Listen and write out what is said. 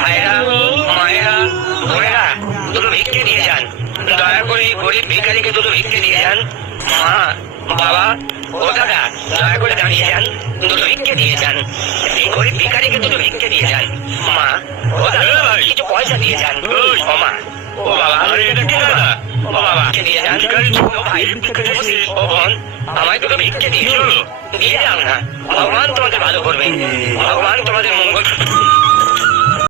ভাইরা, মায়েরা, বোনেরা, দুটো ভিক্ষে দিয়ে যান। দয়া করে এই গরিব ভিখারিকে দুটো ভিক্ষে দিয়ে যান। মা, বাবা, ও দাদা, দয়া করে দাঁড়িয়ে যান, দুটো ভিক্ষে দিয়ে যান। এই গরিব ভিখারিকে দুটো ভিক্ষে দিয়ে যান। মা, ও দাদা, কিছু পয়সা দিয়ে যান। ও মা, ও বাবা, ও বাবা, ভিক্ষে দিয়ে যান। ও ভাই, ও বোন, আমায় দুটো ভিক্ষে দিয়ে যাও না। ভগবান তোমাদের ভালো করবে, ভগবান তোমাদের মঙ্গল